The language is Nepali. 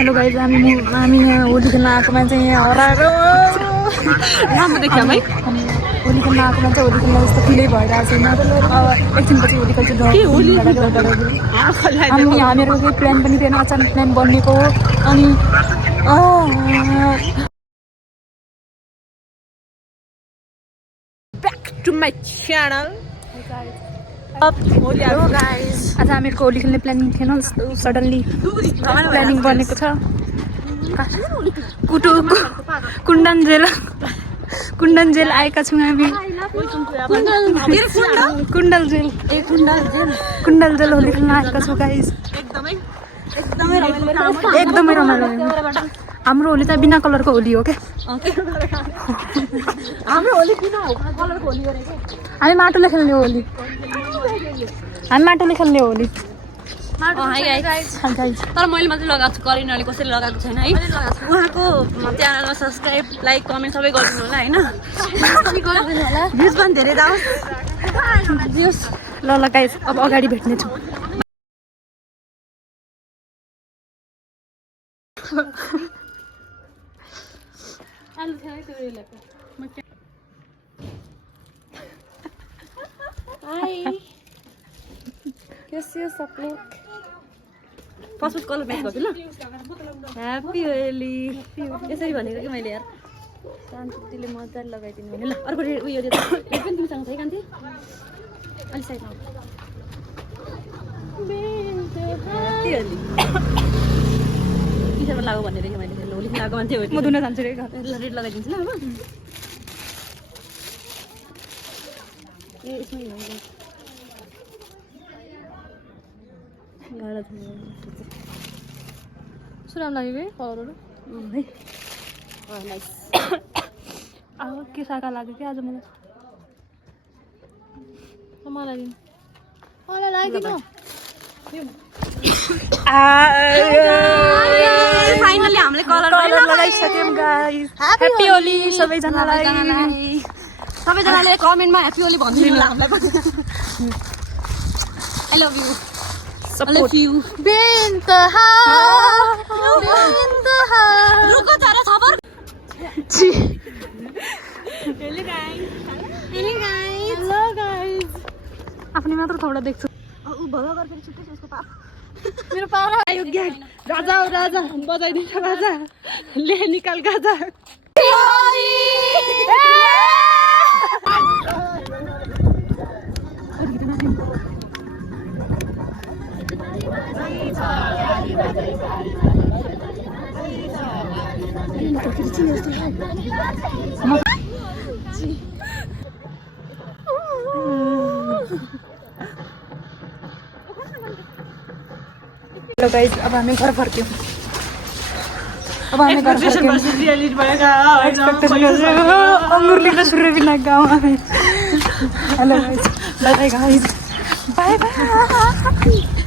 हेलो गाइज, हामी यहाँ होली खेल्न आएको मान्छे यहाँ हराएर राम्रो देख्यौँ है। होली खेल्न आएको मान्छे होली खेल्न जस्तो फिलै भइरहेको छैन। अब एकछिनपछि होली खेल्छ हामीहरूको केही प्लान पनि थिएन, अचानक प्लान बनिएको हो। अनि ब्याक टु माई च्यानल। आज हामीहरूको होली खेल्ने प्लानिङ थिएन, सडनली प्लानिङ बनेको छ। कुण्डन जेल आएका छौँ हामी। कुण्डल जेल होली खेल्न आएका छौँ गाइस। एकदमै रमाइलो। हाम्रो होली त बिना कलरको होली हो क्या। हाम्रो होली किन हो कलरको होली गरेको? हामी माटोले खेल्ने होली। तर मैले मात्रै लगाएको छु, करिनाले कसैले लगाएको छैन है। उहाँको च्यानलमा सब्सक्राइब, लाइक, कमेन्ट सबै गरिदिनु होला होइन। भ्युज पनि धेरै जाओस्। ल गाइस, अब अगाडि भेट्नेछौँ। फर्स्ट कलर म्याच गर्छु ल। ह्याप्पी होली यसरी भनेको कि मैले यार। शान्तिले मजाले लगाइदिनु भने ल। अर्को उयो पनि तिमीसँग छ है कान्ति? अलि साइडमा ह्याप्पी होली टी सर्ट लगाऊ भनेर मैले होली लगाएको मान्छे हो। म धुन जान्छु रे। रेड लगाइदिन्छु ल। अब यसमै गाडा सुराम लाग्यो कि कलरहरू है। नाइस। अब के साका लाग्यो कि आज मलाई लगाइदिनु। फाइनली हामीले कलर लगाइसक्यौँ गाइस। ह्याप्पी होली सबैजनालाई। सबैजनाले कमेन्टमा ह्याप्पी होली भनिदिनु होला हामीलाई पनि। I love you. Support you रुको जरा खबर। Hello guys. आफ्नै मात्र थोडा देख्छु। उ भला गरेर छुट्टै उसको पाप। मेरो पारा आयो ग्याङ। राजा हो राजा, बजाइदिन्छ राजा। ले निकाल गाजा। हेलो गाइस, अब हामी घर फर्क्यौँ। अङ्गुरले सूर्य बिना गाउँ हामी। Hello guys, by by guys, by by.